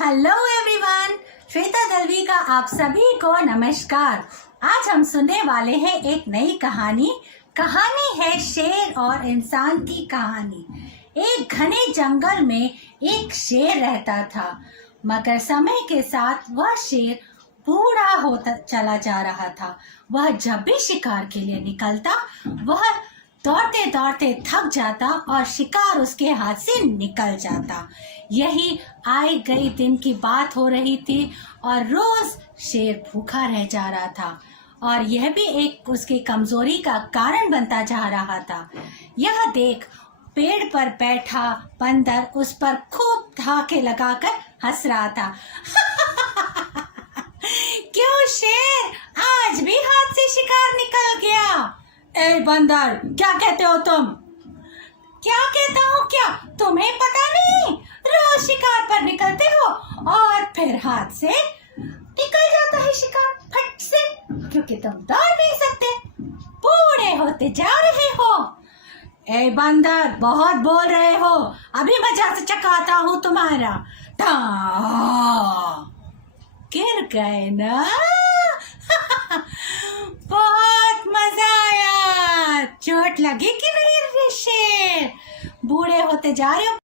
Hello everyone, Shweta Dalvi का आप सभी को नमस्कार। आज हम सुनने वाले हैं एक नई कहानी। कहानी है शेर और इंसान की कहानी। एक घने जंगल में एक शेर रहता था, मगर समय के साथ वह शेर बूढ़ा होता चला जा रहा था। वह जब भी शिकार के लिए निकलता, वह दौड़ते दौड़ते थक जाता और शिकार उसके हाथ से निकल जाता। यही आई गई दिन की बात हो रही थी और रोज शेर भूखा रह जा रहा था और यह भी एक उसकी कमजोरी का कारण बनता जा रहा था। यह देख पेड़ पर बैठा बंदर उस पर खूब धाके लगाकर हंस रहा था। क्यों शेर, आज भी हाथ से शिकार निकल गया? ए बंदर, क्या कहते हो तुम? क्या कहता हूँ क्या? तुम्हें पता नहीं? रोज शिकार पर निकलते हो और फिर हाथ से निकल जाता है शिकार फट से, क्योंकि तुम दौड़ नहीं सकते, बूढ़े होते जा रहे हो। ए बंदर, बहुत बोल रहे हो, अभी मजा से चकाता हूँ तुम्हारा। गिर गए ना? बहुत मजा आया। चोट लगी कि नहीं रे शेर? बूढ़े होते जा रहे हो,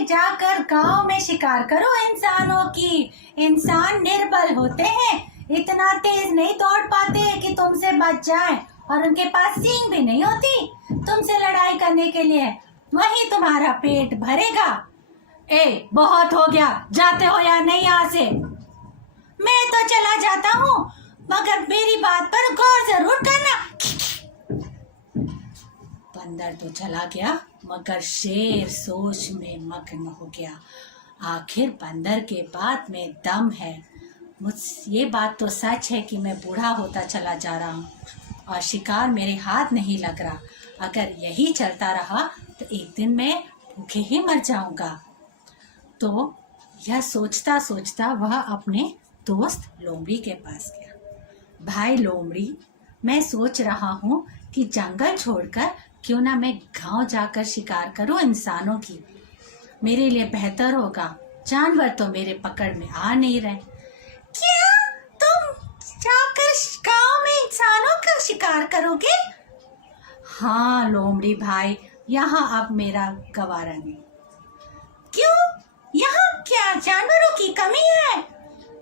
जाकर गांव में शिकार करो इंसानों की। इंसान निर्बल होते हैं, इतना तेज नहीं दौड़ पाते कि तुमसे बच जाएं, और उनके पास सींग भी नहीं होती तुमसे लड़ाई करने के लिए। वही तुम्हारा पेट भरेगा। ए, बहुत हो गया, जाते हो या नहीं यहाँ से? मैं तो चला जाता हूँ, मगर मेरी बात पर गौर जरूर करना। बंदर तो चला गया, मगर शेर सोच में मग्न हो गया। आखिर बंदर के बात में दम है। ये बात तो सच है कि मैं बूढ़ा होता चला जा रहा हूँ और शिकार मेरे हाथ नहीं लग रहा। अगर यही चलता रहा तो एक दिन मैं भूखे ही मर जाऊंगा। तो यह सोचता सोचता वह अपने दोस्त लोमड़ी के पास गया। भाई लोमड़ी, मैं सोच रहा हूँ कि जंगल छोड़कर क्यों ना मैं गांव जाकर शिकार करूं इंसानों की। मेरे लिए बेहतर होगा, जानवर तो मेरे पकड़ में आ नहीं रहे। क्या तुम जाकर गांव में इंसानों का शिकार करोगे? हाँ लोमड़ी भाई, यहाँ अब मेरा गवारा नहीं। क्यों? यहाँ क्या जानवरों की कमी है?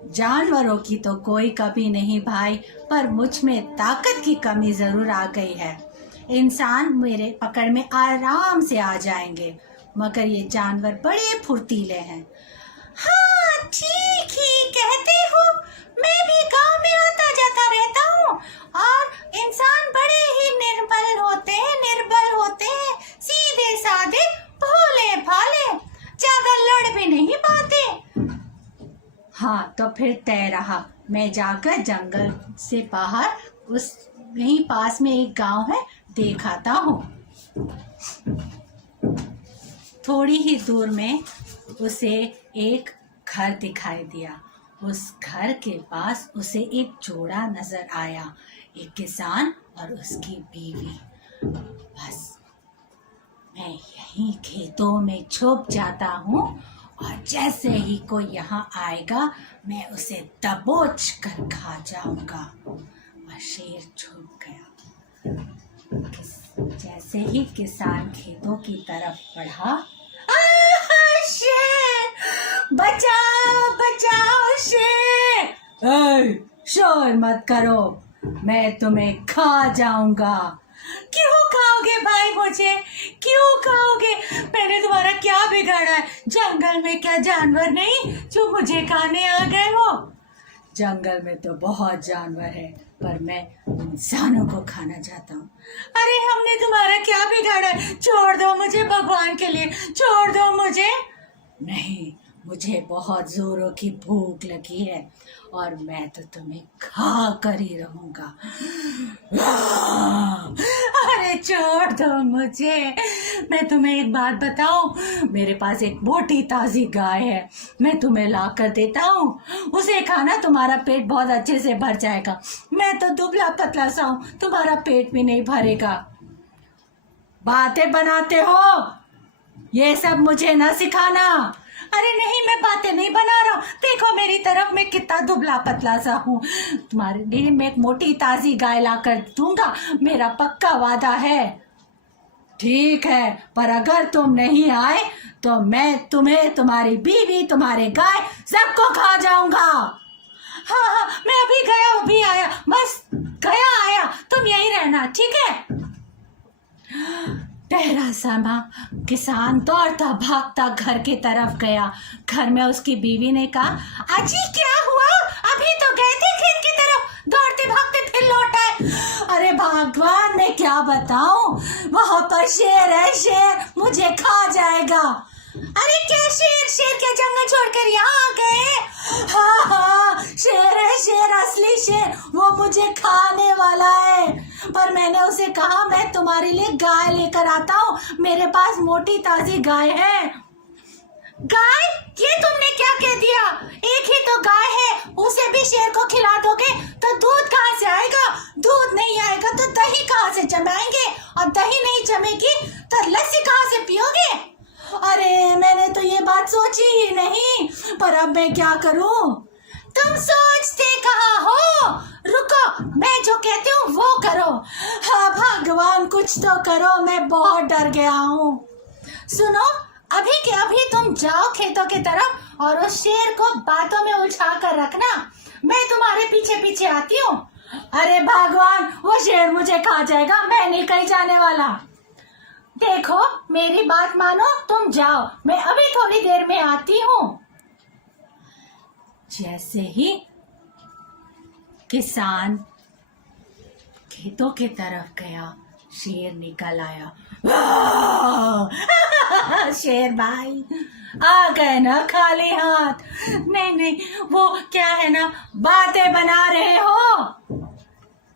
जानवरों की तो कोई कमी नहीं भाई, पर मुझ में ताकत की कमी जरूर आ गई है। इंसान मेरे पकड़ में आराम से आ जाएंगे, मगर ये जानवर बड़े फुर्तीले हैं। हाँ ठीक ही कहते हो, मैं भी गांव में आता जाता रहता हूँ और इंसान बड़े ही निर्बल होते हैं, सीधे साधे, भोले भाले, ज्यादा लड़ भी नहीं पाते। हाँ तो फिर तय रहा, मैं जाकर जंगल से बाहर उस यहीं पास में एक गांव है, देख आता हूँ। थोड़ी ही दूर में उसे एक घर दिखाई दिया। उस घर के पास उसे एक जोड़ा नजर आया, एक किसान और उसकी बीवी। बस मैं यहीं खेतों में छुप जाता हूँ और जैसे ही कोई यहाँ आएगा मैं उसे दबोच कर खा जाऊंगा। और शेर छुप गया। जैसे ही किसान खेतों की तरफ बढ़ा, शेर, बचाओ बचाओ शेर! शोर मत करो, मैं तुम्हें खा जाऊंगा। क्यों खाओगे भाई मुझे? क्यों खाओगे? मैंने तुम्हारा क्या बिगाड़ा है? जंगल में क्या जानवर नहीं जो मुझे खाने आ गए हो? जंगल में तो बहुत जानवर है, पर मैं इंसानों को खाना चाहता हूँ। अरे हमने तुम्हारा क्या बिगाड़ा है? छोड़ दो मुझे, भगवान के लिए छोड़ दो मुझे। नहीं, मुझे बहुत जोरों की भूख लगी है और मैं तो तुम्हें खा कर ही रहूंगा। अरे छोड़ दो मुझे। मैं तुम्हें एक बात बताऊं, मेरे पास एक मोटी ताजी गाय है, मैं तुम्हें ला कर देता हूँ, उसे खाना, तुम्हारा पेट बहुत अच्छे से भर जाएगा। मैं तो दुबला पतला सा हूँ, तुम्हारा पेट भी नहीं भरेगा। बातें बनाते हो, ये सब मुझे न सिखाना। अरे नहीं, मैं बातें नहीं बना रहा हूँ, देखो मेरी तरफ, मैं कितना दुबला पतला सा हूँ। तुम्हारे लिए मैं एक मोटी ताजी गाय ला कर दूंगा, मेरा पक्का वादा है। ठीक है, पर अगर तुम नहीं आए तो मैं तुम्हें, तुम्हारी बीवी, तुम्हारे गाय सबको खा जाऊंगा। हाँ हाँ, मैं अभी गया अभी आया, बस गया आया, तुम यही रहना, ठीक है। ठहरा समा किसान दौड़ता भागता घर की तरफ गया। घर में उसकी बीवी ने कहा, अजी क्या हुआ, अभी तो गए थे खेत की तरफ, दौड़ते भागते फिर लौट आए। अरे भगवान, मैं क्या बताऊं, वहां पर शेर है, शेर मुझे खा जाएगा। अरे क्या शेर, शेर क्या जंगल छोड़कर यहाँ आ गए? हाँ हाँ, शेर है, शेर, असली शेर, वो मुझे खाने वाला है। पर मैंने उसे कहा, मैं तुम्हारे लिए गाय लेकर आता हूँ, मेरे पास मोटी ताजी गाय है। गाय? ये तुमने क्या कह दिया? एक ही तो गाय है, उसे भी शेर को खिला दोगे तो दूध कहाँ से आएगा? दूध नहीं आएगा तो दही कहाँ से जमाएंगे? और दही नहीं जमेगी तो लस्सी कहाँ से पियोगे? अरे मैंने तो ये बात सोची ही नहीं, पर अब मैं क्या करूं? तुम सोचते कहाँ हो? रुको, मैं जो कहती हूँ वो करो। हाँ भगवान, कुछ तो करो, मैं बहुत डर गया हूँ। सुनो, अभी के अभी तुम जाओ खेतों की तरफ और उस शेर को बातों में उलझा कर रखना, मैं तुम्हारे पीछे पीछे आती हूँ। अरे भगवान, वो शेर मुझे खा जाएगा, मैं नहीं कहीं जाने वाला। देखो मेरी बात मानो, तुम जाओ, मैं अभी थोड़ी देर में आती हूँ। जैसे ही किसान खेतों की तरफ गया, शेर निकल आया। शेर भाई आ गए ना खाली हाथ? नहीं नहीं, वो क्या है ना, बातें बना रहे हो।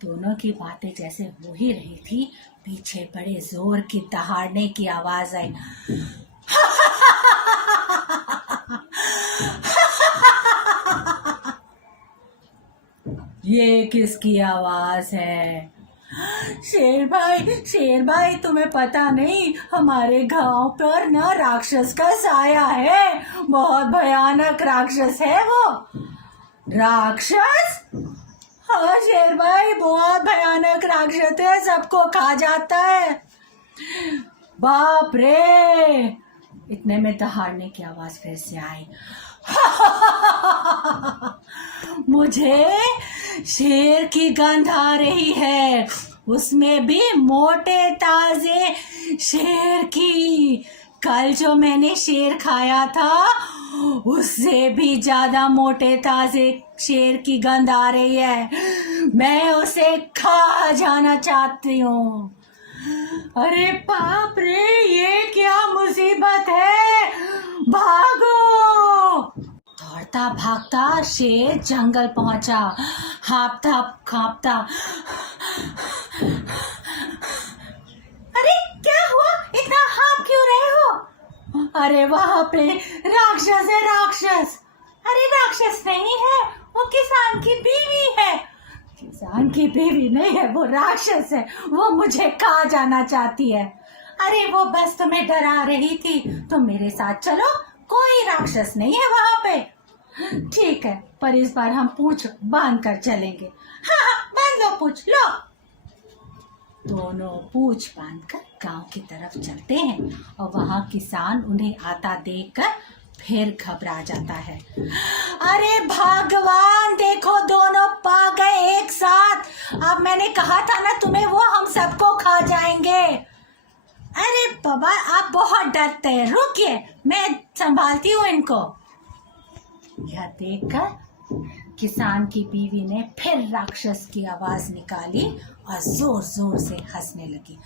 दोनों की बातें जैसे हो ही रही थी, पीछे बड़े जोर की दहाड़ने की आवाज आई। ये किसकी आवाज है? शेर भाई, तुम्हें पता नहीं, हमारे गांव पर ना राक्षस का साया है, बहुत भयानक राक्षस है वो। राक्षस? हाँ शेर भाई, बहुत भयानक राक्षस है, सबको खा जाता है। बाप रे! इतने में दहाड़ने की आवाज फिर से आई। मुझे शेर की गंध आ रही है, उसमें भी मोटे ताजे शेर की। कल जो मैंने शेर खाया था, उससे भी ज्यादा मोटे ताजे शेर की गंध आ रही है, मैं उसे खा जाना चाहती हूँ। अरे बाप रे, ये क्या मुसीबत है, भागो! दौड़ता भागता शेर जंगल पहुंचा, हांफता कांपता। अरे क्या हुआ, इतना हांफ क्यों रहे हो? अरे वहां पे राक्षस है, राक्षस। अरे राक्षस नहीं है, वो किसान की बीवी है। किसान की बीवी नहीं है, वो राक्षस है, वो मुझे खा जाना चाहती है। अरे वो बस तुम्हें डरा रही थी, तुम मेरे साथ चलो, कोई राक्षस नहीं है वहां पे। ठीक है, पर इस बार हम पूंछ बांध कर चलेंगे। हाँ हाँ, बांध लो पूंछ, लो। दोनों पूंछ बांधकर गांव की तरफ चलते हैं और वहां किसान उन्हें आता देखकर फिर घबरा जाता है। अरे भगवान, देखो दोनों पा गए एक साथ। अब मैंने कहा था ना तुम्हें, वो हम सबको खा जाएंगे। अरे बाबा, आप बहुत डरते हैं, रुकिए, मैं संभालती हूँ इनको। यह देखकर किसान की बीवी ने फिर राक्षस की आवाज निकाली और जोर जोर से हंसने लगी।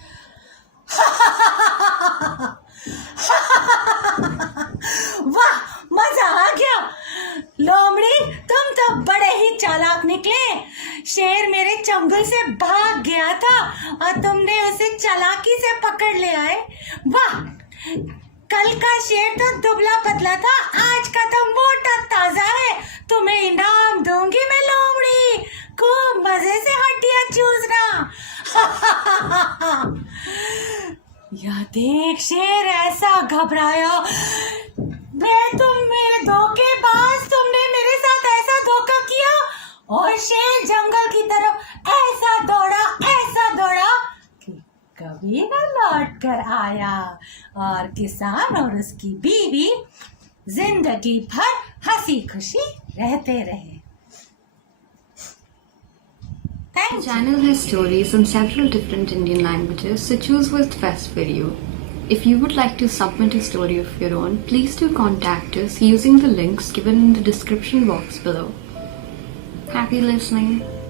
वाह, मजा आ गया। लोमड़ी, तुम तो बड़े ही चालाक निकले। शेर मेरे चंगुल से भाग गया था और तुमने उसे चालाकी से पकड़ ले आए। वाह, कल का शेर तो दुबला पतला था, आज का तो मोटा ताजा है। तुम्हें इनाम दूंगी मैं लोमड़ी, खूब मजे से हड्डियां चूसना। यह देख शेर ऐसा घबराया, तुम मेरे धोखेबाज, तुमने मेरे साथ ऐसा धोखा किया। और शेर जंगल की तरफ ऐसा दौड़ा कि कभी न लौट कर आया। और किसान और उसकी बीवी जिंदगी भर हंसी खुशी रहते रहे। The channel has stories in several different Indian languages, so choose what's best for you. If you would like to submit a story of your own, please do contact us using the links given in the description box below. Happy listening!